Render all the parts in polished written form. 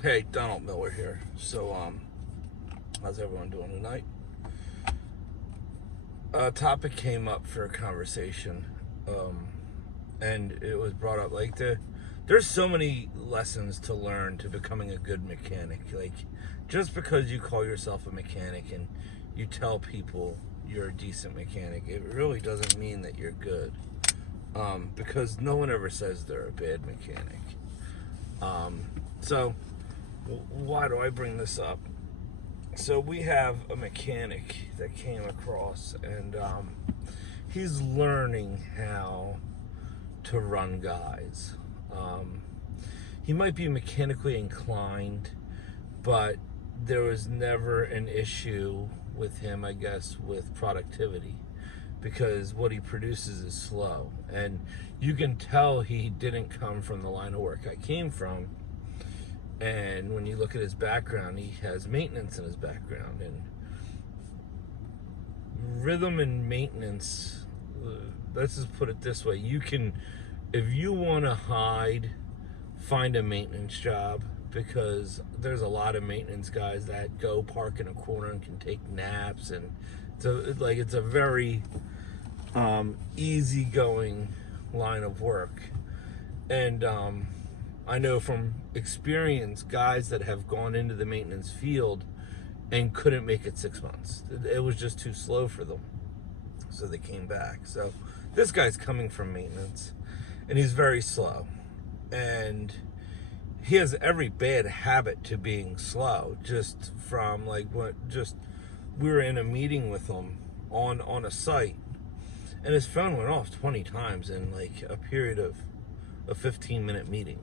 Hey, Donald Miller here. How's everyone doing tonight? A topic came up for a conversation, and it was brought up there's so many lessons to learn to becoming a good mechanic. Like, just because you call yourself a mechanic and you tell people you're a decent mechanic, it really doesn't mean that you're good. Because no one ever says they're a bad mechanic. So, why do I bring this up? So we have a mechanic that came across, and he's learning how to run guys. He might be mechanically inclined, but there was never an issue with him, I guess, with productivity, because what he produces is slow. And you can tell he didn't come from the line of work I came from. And when you look at his background, he has maintenance in his background. And rhythm and maintenance, let's just put it this way. You can, if you want to hide, find a maintenance job, because there's a lot of maintenance guys that go park in a corner and can take naps. And it's a very easygoing line of work. And I know from experience guys that have gone into the maintenance field and couldn't make it 6 months. It was just too slow for them. So they came back. So this guy's coming from maintenance, and he's very slow. And he has every bad habit to being slow, just from we were in a meeting with him on a site, and his phone went off 20 times in like a period of a 15-minute meeting.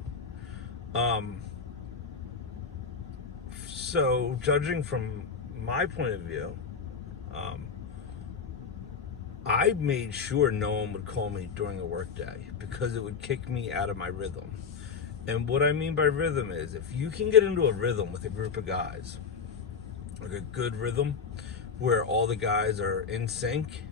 So judging from my point of view, I made sure no one would call me during a work day, because it would kick me out of my rhythm. And what I mean by rhythm is, if you can get into a rhythm with a group of guys, like a good rhythm where all the guys are in sync,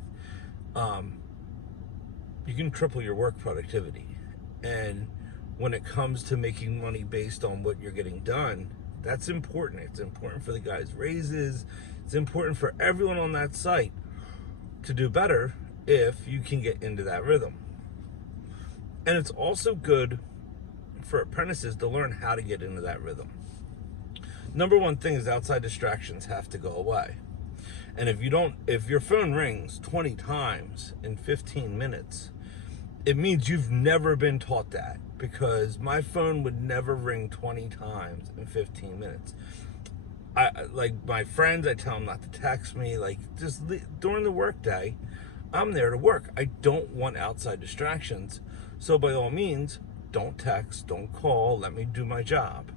you can triple your work productivity. And when it comes to making money based on what you're getting done, that's important. It's important for the guys' raises. It's important for everyone on that site to do better if you can get into that rhythm. And it's also good for apprentices to learn how to get into that rhythm. Number one thing is outside distractions have to go away. And if your phone rings 20 times in 15 minutes, it means you've never been taught that, because my phone would never ring 20 times in 15 minutes. Like my friends, I tell them not to text me. During the workday, I'm there to work. I don't want outside distractions. So by all means, don't text, don't call, let me do my job.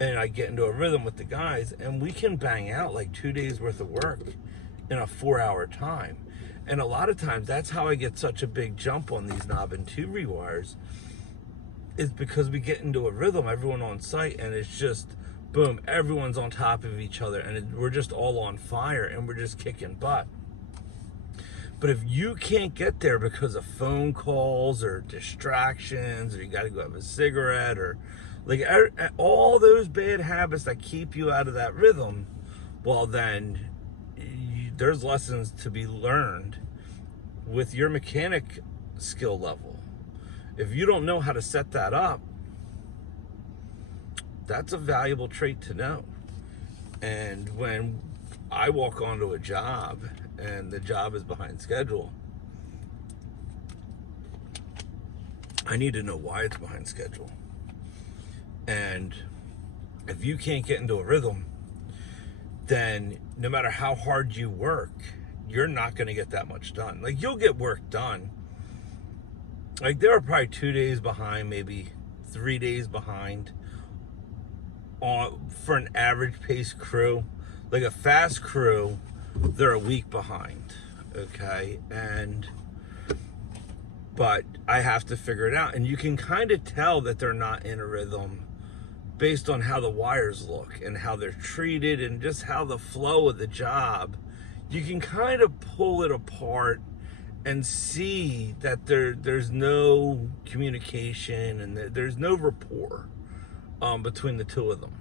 And I get into a rhythm with the guys, and we can bang out like 2 days worth of work in a 4-hour time. And a lot of times that's how I get such a big jump on these knob and tube rewires, is because we get into a rhythm, everyone on site, and it's just boom, everyone's on top of each other, and we're just all on fire, and we're just kicking butt. But if you can't get there because of phone calls or distractions, or you got to go have a cigarette, or all those bad habits that keep you out of that rhythm, well then there's lessons to be learned with your mechanic skill level. If you don't know how to set that up, that's a valuable trait to know. And when I walk onto a job and the job is behind schedule, I need to know why it's behind schedule. And if you can't get into a rhythm, then no matter how hard you work, you're not going to get that much done. Like, you'll get work done. Like, there are probably 2 days behind, maybe 3 days behind for an average pace crew. Like a fast crew, they're a week behind, okay? But I have to figure it out. And you can kind of tell that they're not in a rhythm based on how the wires look and how they're treated and just how the flow of the job. You can kind of pull it apart and see that there's no communication and there's no rapport between the two of them.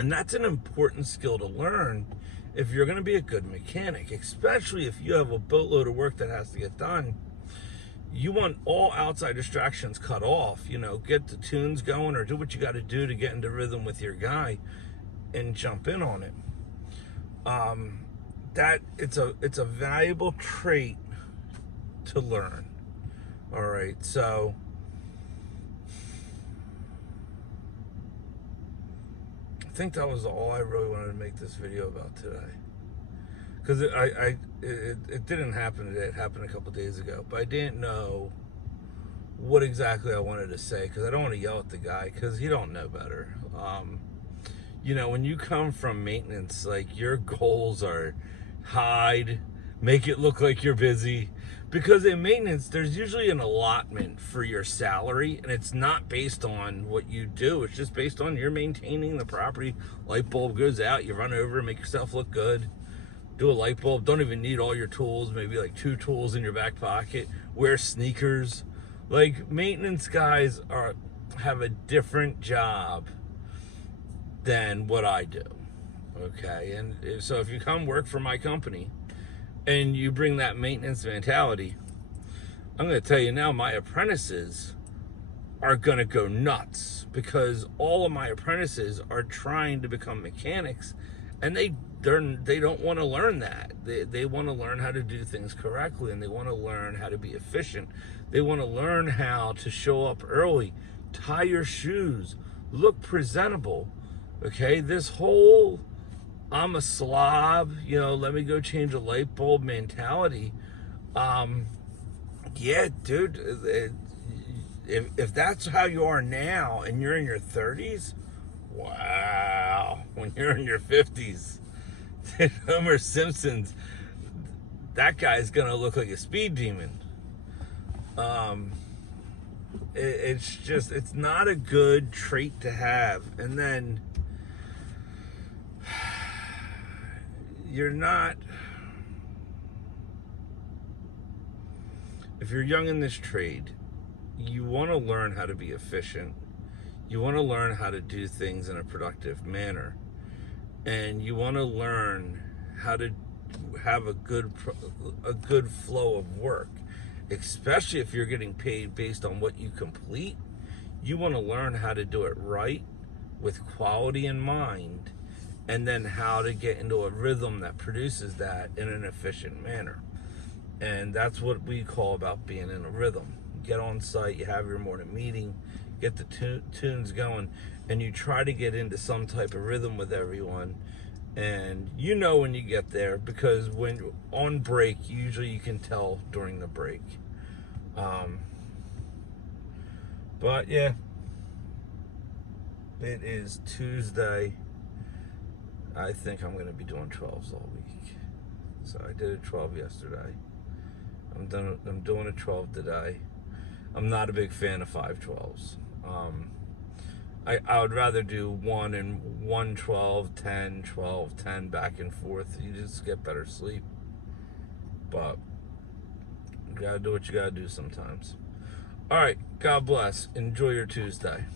And that's an important skill to learn if you're going to be a good mechanic, especially if you have a boatload of work that has to get done. You want all outside distractions cut off, get the tunes going or do what you got to do to get into rhythm with your guy and jump in on it. That it's a valuable trait to learn. All right, so I think that was all I really wanted to make this video about today. Because it didn't happen today. It happened a couple days ago. But I didn't know what exactly I wanted to say, because I don't want to yell at the guy, because he don't know better. When you come from maintenance, like, your goals are hide, make it look like you're busy. Because in maintenance, there's usually an allotment for your salary, and it's not based on what you do. It's just based on you're maintaining the property. Light bulb goes out, you run over, make yourself look good. Do a light bulb. Don't even need all your tools. Maybe like 2 tools in your back pocket. Wear sneakers. Like, maintenance guys have a different job than what I do. Okay, and so if you come work for my company and you bring that maintenance mentality, I'm going to tell you now, my apprentices are going to go nuts, because all of my apprentices are trying to become mechanics, and they don't want to learn that. They want to learn how to do things correctly, and they want to learn how to be efficient. They want to learn how to show up early, tie your shoes, look presentable. Okay, this whole I'm a slob, let me go change a light bulb mentality. Yeah, dude, if that's how you are now and you're in your 30s, wow, when you're in your 50s, Homer Simpson's, that guy's gonna look like a speed demon. It's not a good trait to have. And then if you're young in this trade, you want to learn how to be efficient. You want to learn how to do things in a productive manner. And you want to learn how to have a good flow of work, especially if you're getting paid based on what you complete. You want to learn how to do it right, with quality in mind, and then how to get into a rhythm that produces that in an efficient manner. And that's what we call about being in a rhythm. You get on site, you have your morning meeting, get the tunes going, and you try to get into some type of rhythm with everyone. And when you get there, because when on break, usually you can tell during the break. But yeah, it is Tuesday. I think I'm going to be doing 12s all week. So I did a 12 yesterday. I'm doing a 12 today. I'm not a big fan of 5 12s. I would rather do 1 and 1 12, 10, 12, 10 back and forth. You just get better sleep. But you gotta do what you gotta do sometimes. All right, God bless. Enjoy your Tuesday.